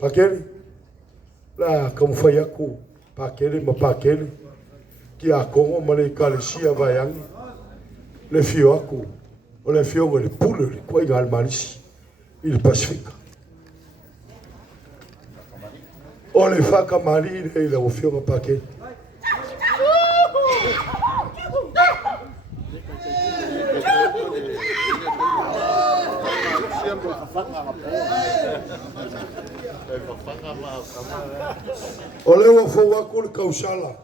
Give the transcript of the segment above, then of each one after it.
Pakele la kamufai aku pakele ma pakele ki a kongo ma le kalesia vaiangi le fio aku o le fio le pule le koi gal malisi il Pasifika o le faka mali le o fio ma pakele o le o fo aku le kausala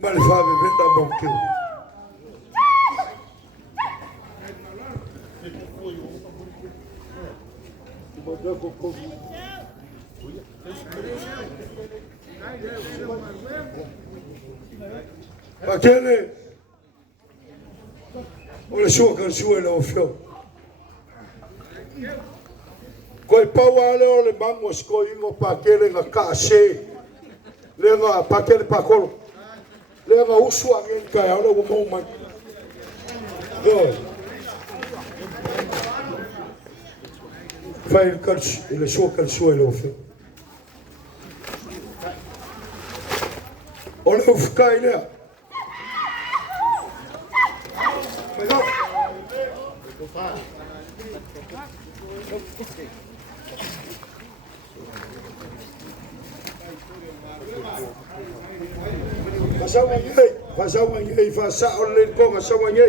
ma le fa venda mo ke Pakele o le sua kan sua le o fio koi paua le o le mango sko ingo pakele nga kase le nga pakele pakolo le nga usu angen kai ole wo mo mai yo fai il calcio le suo calcio e lo fe ole ufkai le Fasawa ye fasa ole ko fasawa ye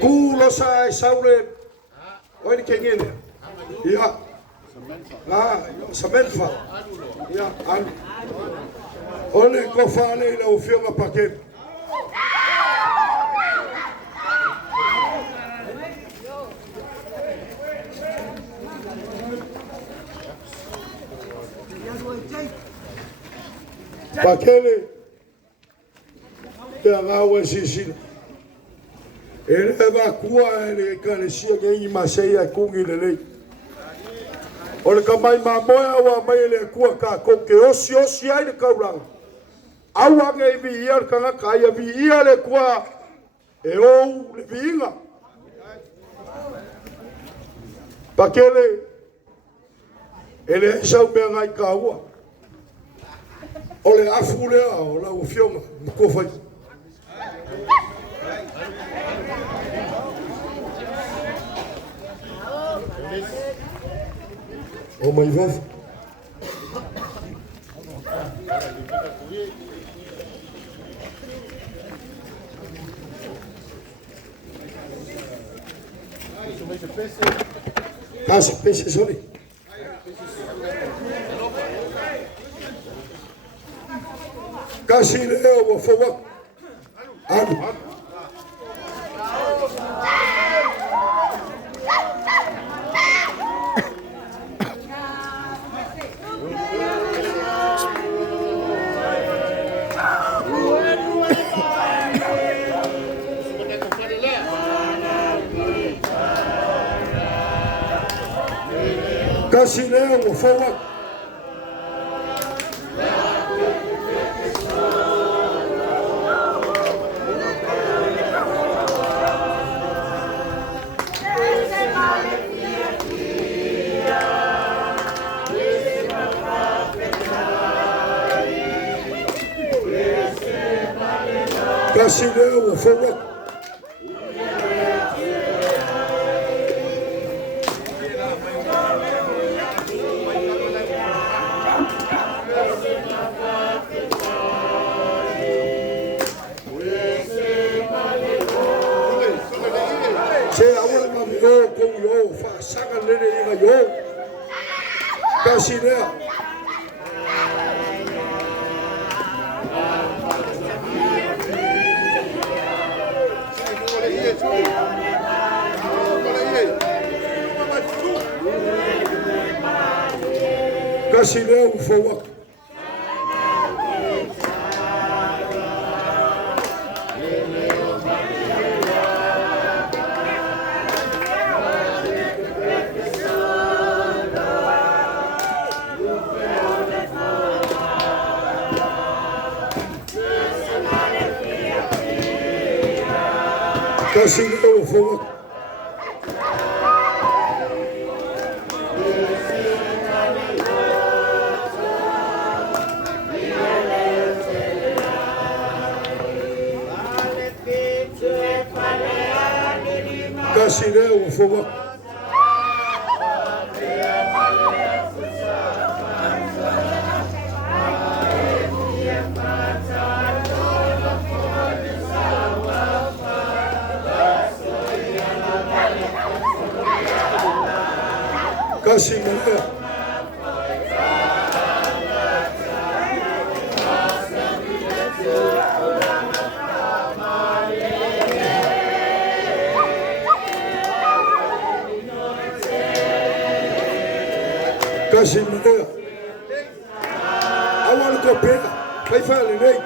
ku lo sai saule oi kengene ya Samantha ya an ole ko fale la ofio ma paket pakele te agawa sisi ele va kua ele kalesia ke i maseia kungi lele ole kamai mamoya wa mai le kua ka ko ke osi ai le kauranga awa nge vi ia ka kaya vi ia le kua e o le vinga pakele ele sa me ngai kaua ole afule o la o fioma ko fai o mai voz casa pese soli kasi leo wa fowa anu kasi leo wa fowa kasi leo wa fowa yo fa sanga lele ina yo kasi leo kasi leo fowa kasi leo fowa fowa. Kasi malaya. Kasi malaya. Awal ko pera. Kay fali nay.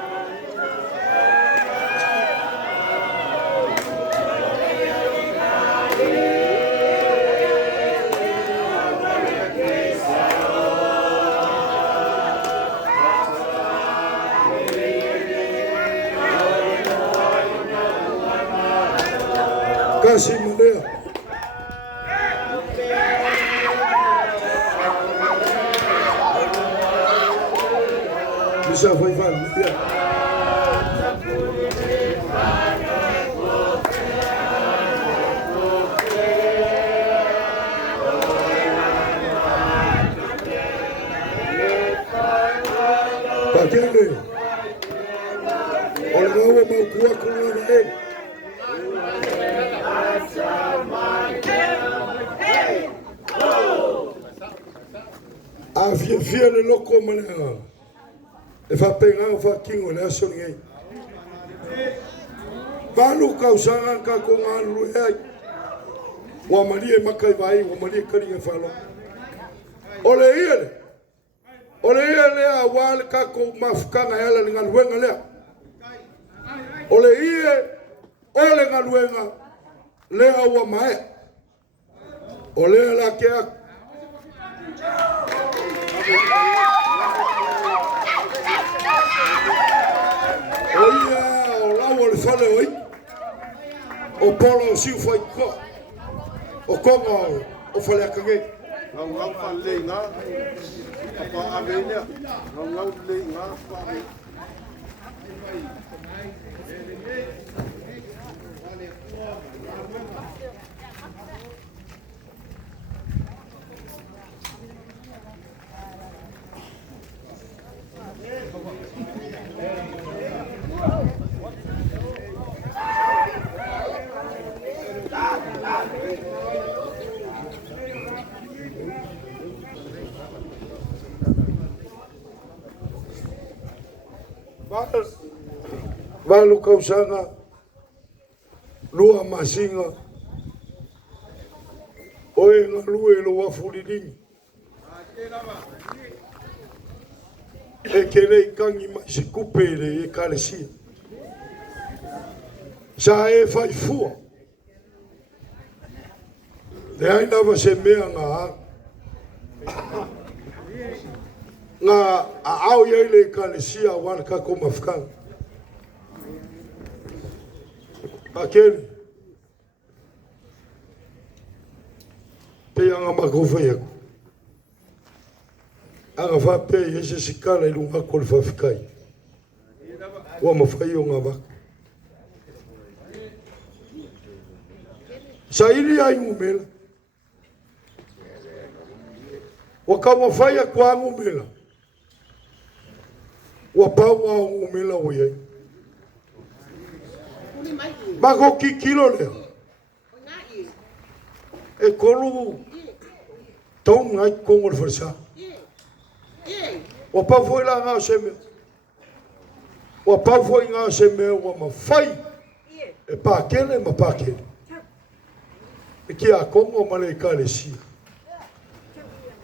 Kasi malaya. Bisa foi valida. Pakele. Olha o meu cuaco lá ele. A via le loco mana. E fa penga fa kingo le aso ngai. Valu kausanga ka ko ngalu ai. Wa mali e makai vai, wa mali kari e falo. Ole ile. Ole ile awal ka ko mafkanga yala ngaluenga le. Ole ile ole ngaluenga le awa mai. Ole la ke Oia, o lau le fale oi. O polo siu foi ko. O kongo o fale akange. Ngau fale nga. Apa avenya. Ngau le nga fa. Valu kausanga lua masinga oe nga lue lo wafulidingi e kere ikangi masikupere e kalesia sa e fai fua le aina va se mea nga au ya ile kalesia warka ko mafkanga Akeli pe anga makofa yako anga fa pe yese sikala ilunga ko le fafikai wa mafayo ngaba saili ai umela wakama faya kwa umela wapawa umela oye Mago ki kilo le. E kolu tong ngai kongo le forsa. Wa pa foi la nga seme. Wa pa foi nga seme wa ma fai. E pa kele ma pa kele. E ki a kongo ma le kale si.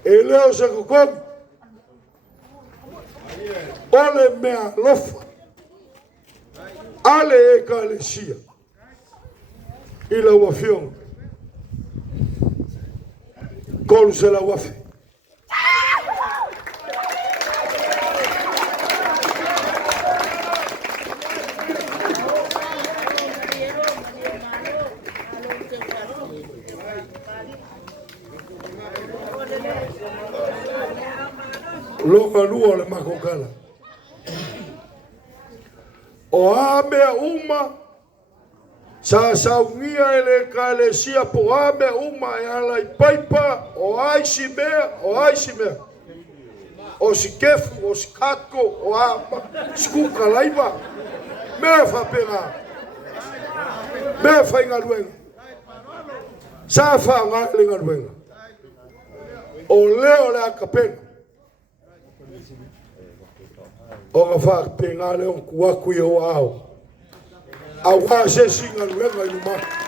E leo se ko kom. Ole mea lofa. Ale e kalesia ila wafion kolu se la wafi longa lua le makokala o amea uma Sa saungia ele kalesia po ame uma e ala I paipa o aisi mea. O si kefu, o si kako, o ama, skuka laiva. Mea whapena. Mea whainga ruenga. Sa whainga linga ruenga. O leo le akapena. O ka whakapena leo kuaku I o ao. A wā se singa ruenga I luma.